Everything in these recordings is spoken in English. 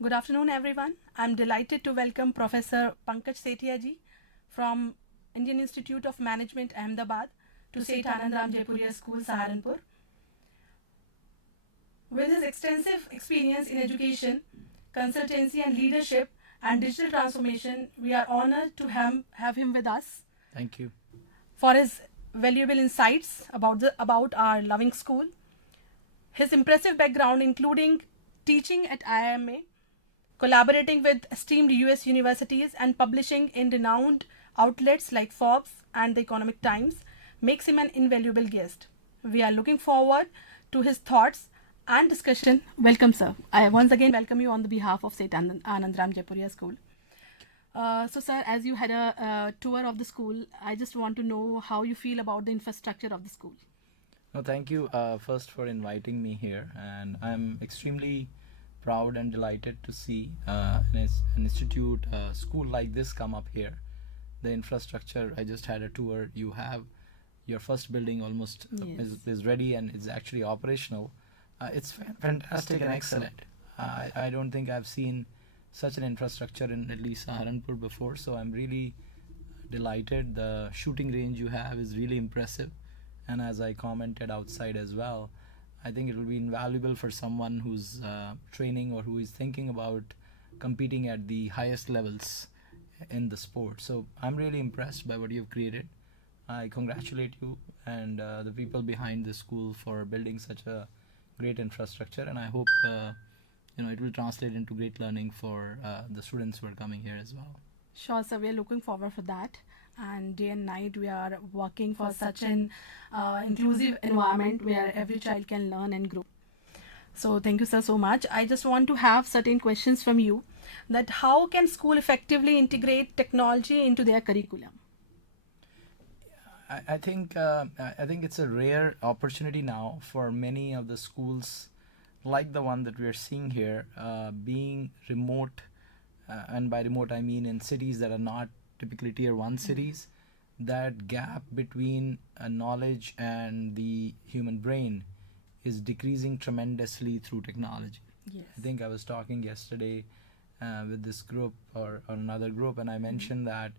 Good afternoon, everyone. I'm delighted to welcome Professor Pankaj Sethia ji from Indian Institute of Management, Ahmedabad, to St. Anandram Jaipuriya School, Saharanpur. With his extensive experience in education, consultancy, and leadership and digital transformation, we are honored to have him with us Thank you. for his valuable insights about our loving school. His impressive background, including teaching at IIMA, collaborating with esteemed US universities, and publishing in renowned outlets like Forbes and the Economic Times, makes him an invaluable guest. We are looking forward to his thoughts and discussion. Welcome, sir. I once again welcome you on the behalf of St. Anandram Jaipuriya School. So, sir, as you had a tour of the school, I just want to know how you feel about the infrastructure of the school. No, thank you first for inviting me here, and I'm extremely proud and delighted to see an institute, school like this come up here. The infrastructure, I just had a tour. You have your first building almost is ready and is actually operational. It's fantastic and excellent. I don't think I've seen such an infrastructure in at least Saharanpur before, so I'm really delighted. The shooting range you have is really impressive, and as I commented outside as well, I think it will be invaluable for someone who's training or who is thinking about competing at the highest levels in the sport. So I'm really impressed by what you've created. I congratulate you and the people behind the school for building such a great infrastructure, and I hope it will translate into great learning for the students who are coming here as well. Sure, sir. We are looking forward for that. And day and night, we are working for such an inclusive environment where every child can learn and grow. So thank you, sir, so much. I just want to have certain questions from you. That how can school effectively integrate technology into their curriculum? I think it's a rare opportunity now for many of the schools, like the one that we are seeing here, being remote, and by remote I mean in cities that are not typically tier one cities. That gap between knowledge and the human brain is decreasing tremendously through technology. Yes. I think I was talking yesterday with this group or another group, and I mentioned that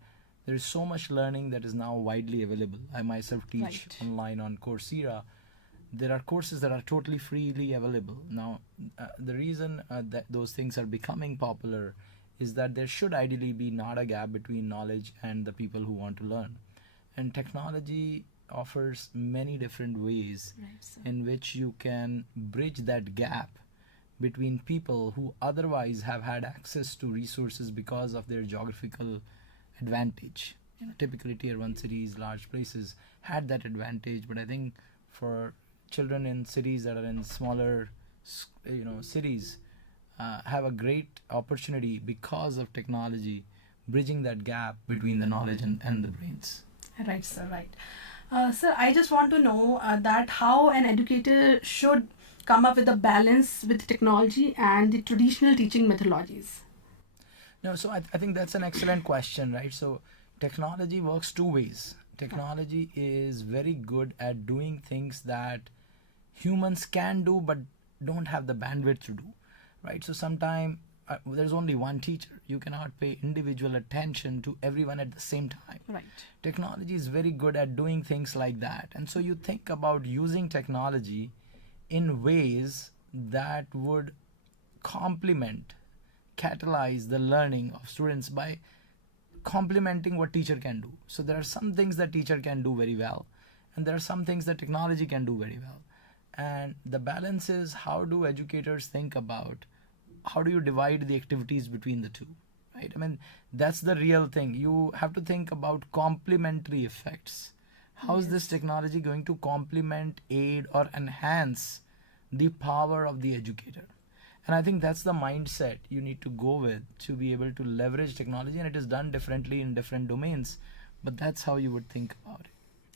there is so much learning that is now widely available. I myself teach Right. online on Coursera. There are courses that are totally freely available. Now, the reason that those things are becoming popular is that there should ideally be not a gap between knowledge and the people who want to learn. And technology offers many different ways Right, sir. in which you can bridge that gap between people who otherwise have had access to resources because of their geographical advantage. Typically tier 1 cities, large places had that advantage, but I think for children in cities that are in smaller cities, have a great opportunity because of technology bridging that gap between the knowledge and the brains. Right, sir, right. Sir, I just want to know that how an educator should come up with a balance with technology and the traditional teaching methodologies. No, so I think that's an excellent question, right? So technology works two ways. Technology is very good at doing things that humans can do but don't have the bandwidth to do, right? So sometimes there's only one teacher. You cannot pay individual attention to everyone at the same time. Right. Technology is very good at doing things like that. And so you think about using technology in ways that would complement, catalyze the learning of students by complementing what teacher can do. So there are some things that teacher can do very well, and there are some things that technology can do very well. And the balance is, how do educators think about how do you divide the activities between the two, right? I mean, that's the real thing. You have to think about complementary effects. How is this technology going to complement, aid, or enhance the power of the educator? And I think that's the mindset you need to go with to be able to leverage technology, and it is done differently in different domains, but that's how you would think about it.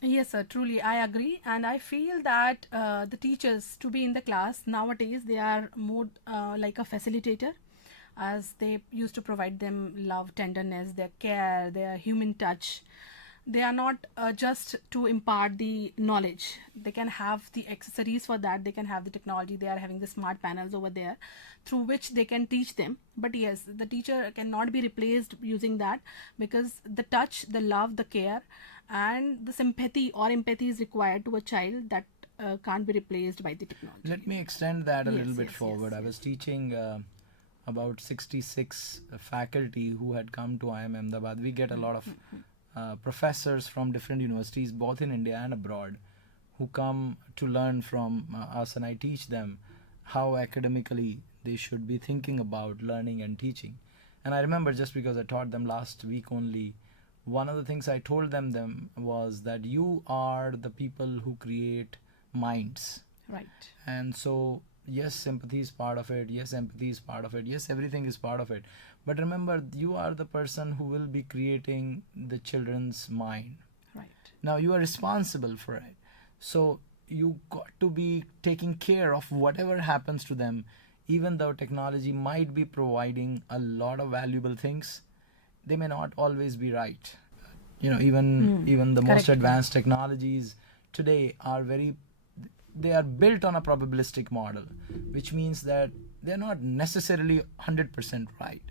Yes, sir, truly, I agree. And I feel that the teachers to be in the class nowadays, they are more like a facilitator, as they used to provide them love, tenderness, their care, their human touch. they are not just to impart the knowledge. They can have the accessories for that. They can have the technology. They are having the smart panels over there through which they can teach them. But yes, the teacher cannot be replaced using that, because the touch, the love, the care, and the sympathy or empathy is required to a child that can't be replaced by the technology. Let me extend that a Yes, little bit yes, forward. yes, I was teaching about 66 faculty who had come to IIM Ahmedabad. We get a lot of professors from different universities, both in India and abroad, who come to learn from us, and I teach them how academically they should be thinking about learning and teaching. And I remember, just because I taught them last week only, one of the things I told them was that you are the people who create minds. Right. And so, yes, sympathy is part of it. Yes, empathy is part of it. Yes, everything is part of it. But remember, you are the person who will be creating the children's mind. Right. Now, you are responsible for it. So, you got to be taking care of whatever happens to them, even though technology might be providing a lot of valuable things. They may not always be right. Even the most Correct. advanced technologies today they are built on a probabilistic model, which means that they're not necessarily 100% right.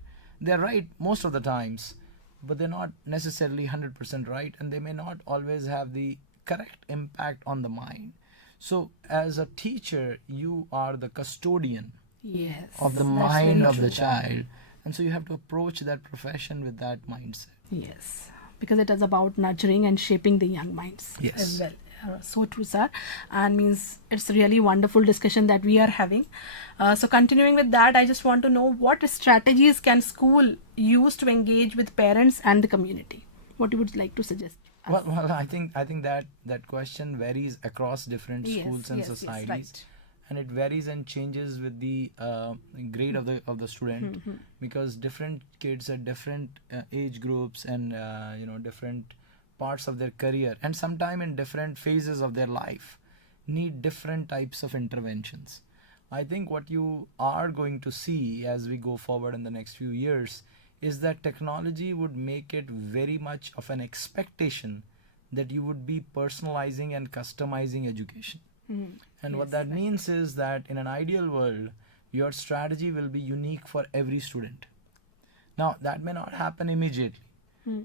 They're right most of the times, but they're not necessarily 100% right, and they may not always have the correct impact on the mind. So, as a teacher, you are the custodian Yes. of the that's mind very of true. the child, and so you have to approach that profession with that mindset. Yes, because it is about nurturing and shaping the young minds Yes. as well. So true, sir. And means it's really wonderful discussion that we are having. So continuing with that, I just want to know, what strategies can school use to engage with parents and the community? What you would like to suggest? Well, I think that question varies across different Yes, schools and yes, yes, societies, right. and it varies and changes with the grade of the student, because different kids at different age groups and different parts of their career, and sometime in different phases of their life, need different types of interventions. I think what you are going to see as we go forward in the next few years is that technology would make it very much of an expectation that you would be personalizing and customizing education. And what Yes, that right. means is that in an ideal world, your strategy will be unique for every student. Now, that may not happen immediately,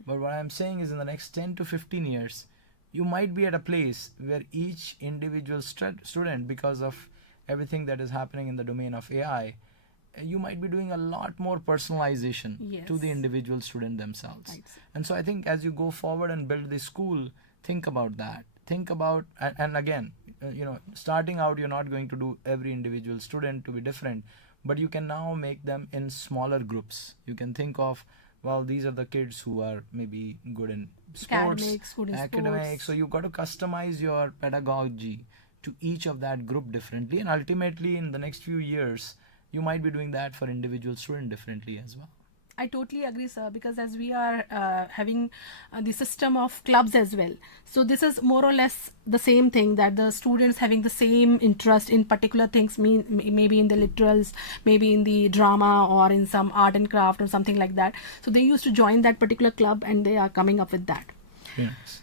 but what I'm saying is in the next 10 to 15 years, you might be at a place where each individual student, because of everything that is happening in the domain of AI, you might be doing a lot more personalization to the Yes. individual student themselves. Right. And so I think as you go forward and build the school, think about that. Think about, and again, starting out, you're not going to do every individual student to be different, but you can now make them in smaller groups. You can think of, well, these are the kids who are maybe good in sports, Academics, good in academics. sports. So you've got to customize your pedagogy to each of that group differently, and ultimately in the next few years, you might be doing that for individual student differently as well. I totally agree, sir, because as we are having the system of clubs as well. So this is more or less the same thing, that the students having the same interest in particular things, maybe in the literals, maybe in the drama, or in some art and craft or something like that. So they used to join that particular club and they are coming up with that. Yes.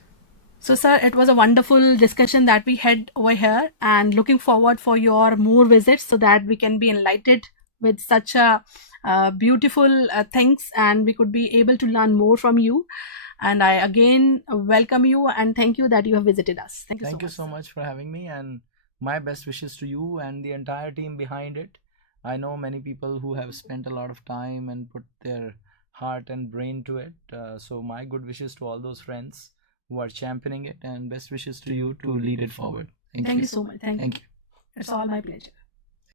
So, sir, it was a wonderful discussion that we had over here, and looking forward for your more visits so that we can be enlightened with such a beautiful things, and we could be able to learn more from you. And I again welcome you and thank you that you have visited us. Thank you Thank you so so much. much for having me, and my best wishes to you and the entire team behind it. I know many people who have spent a lot of time and put their heart and brain to it. So my good wishes to all those friends who are championing it, and best wishes to you to lead it forward. Thank you so much. Thank you. Thank you. It's all my pleasure.